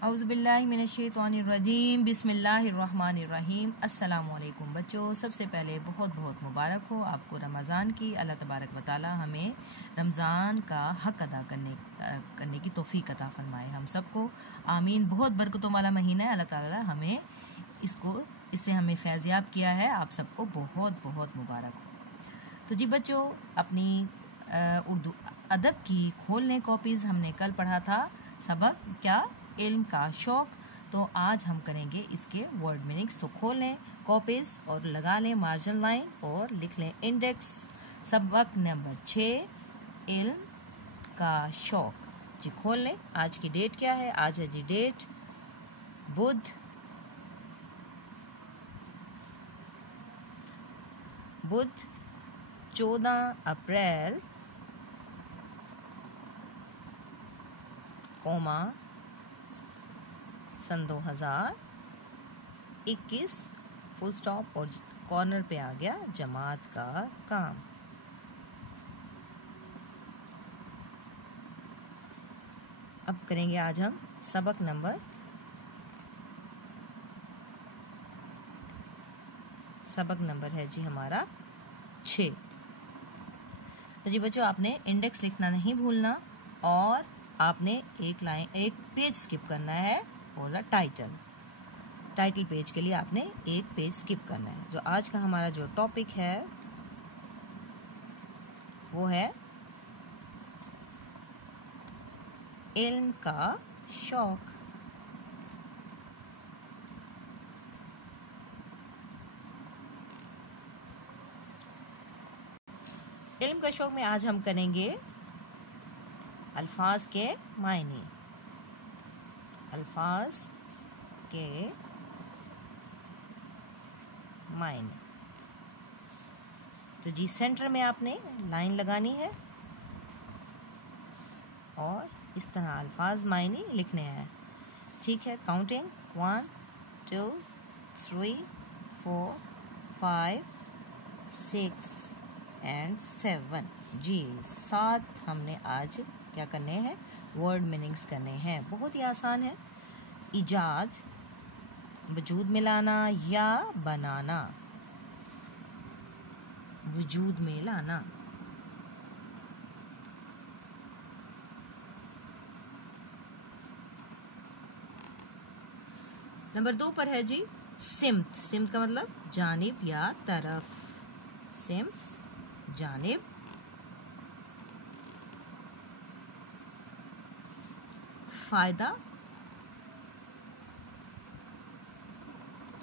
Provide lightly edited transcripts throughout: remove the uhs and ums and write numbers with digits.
औज़ुबिल्लाहि मिनश्शैतानिर्रजीम बिस्मिल्लाहिर्रहमानिर्रहीम। अस्सलामुअलैकुम बच्चों, सबसे पहले बहुत बहुत मुबारक हो आपको रमज़ान की। अल्लाह तबारक व तआला हमें रमज़ान का हक़ अदा करने की तौफ़ीक़ अता फ़रमाए हम सबको, आमीन। बहुत बरकतों वाला महीना है, अल्लाह ताला हमें इससे हमें फैज़याब किया है। आप सबको बहुत बहुत मुबारक हो। तो जी बच्चों, अपनी उर्दू अदब की खोल लें कॉपीज़। हमने कल पढ़ा था सबक क्या, इल्म का शौक़। तो आज हम करेंगे इसके वर्ड मीनिंग्स। तो खोल लें कॉपीज़ और लगा लें मार्जिन लाइन और लिख लें इंडेक्स। सबक नंबर 6, इल्म का शौक़। जी खोल लें। आज की डेट क्या है? आज है जी डेट बुध 14 अप्रैल सन 2021 फुल स्टॉप और कॉर्नर पे आ गया जमात का काम। अब करेंगे आज हम सबक नंबर है जी हमारा 6। तो जी बच्चों, आपने इंडेक्स लिखना नहीं भूलना और आपने एक पेज स्किप करना है, बोला टाइटल पेज के लिए आपने एक पेज स्किप करना है। जो आज का हमारा जो टॉपिक है वो है इल्म का शौक़। इल्म का शौक़ में आज हम करेंगे अल्फाज के मायने। अल्फाज के मायने। तो जी सेंटर में आपने लाइन लगानी है और इस तरह अल्फाज मायने लिखने हैं। ठीक है, काउंटिंग 1 2 3 4 5 6 एंड 7। जी 7 हमने आज क्या करने हैं? वर्ड मीनिंग्स करने हैं। बहुत ही आसान है। इजाद, वजूद में लाना या बनाना। वजूद में लाना। नंबर 2 पर है जी सिम्त। सिम्त का मतलब जानिब या तरफ। सिम्त जानिब। फायदा,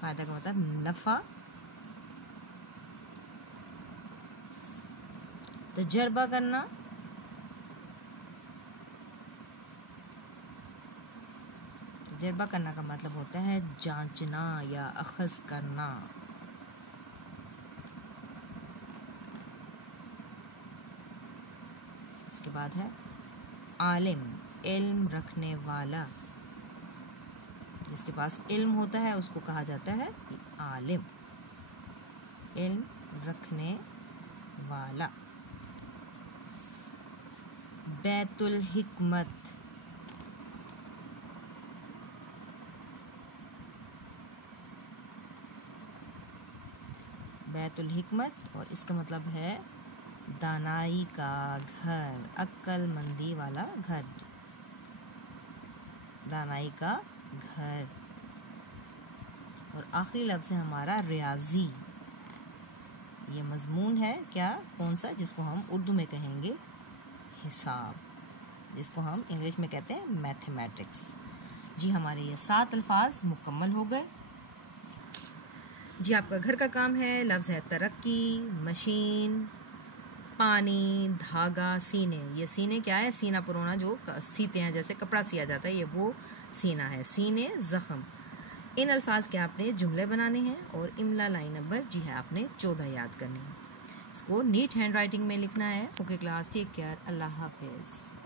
फायदा का मतलब नफा। तजर्बा करना, तजर्बा करना का मतलब होता है जांचना या अखज़ करना। इसके बाद है आलिम, इल्म रखने वाला। जिसके पास इल्म होता है उसको कहा जाता है आलिम, इल्म रखने वाला। बैतुल हिकमत, बैतुल हिकमत और इसका मतलब है दानाई का घर, अक्लमंदी वाला घर। दानाई का घर। और आखिरी लफ्ज़ है हमारा रियाजी। ये मज़मून है क्या, कौन सा, जिसको हम उर्दू में कहेंगे हिसाब, जिसको हम इंग्लिश में कहते हैं मैथमेटिक्स। जी हमारे ये 7 अल्फाज मुकम्मल हो गए। जी आपका घर का काम है। लफ्ज़ है तरक्की, मशीन, पानी, धागा, सीने। ये सीने क्या है? सीना परोना जो सीते हैं, जैसे कपड़ा सिया जाता है, ये वो सीना है। सीने, ज़ख्म। इन अल्फाज के आपने जुमले बनाने हैं और इमला लाइन नंबर जी है आपने 14 याद करनी है। इसको नीट हैंड राइटिंग में लिखना है। ओके क्लास, टेक केयर, अल्लाह हाफिज़।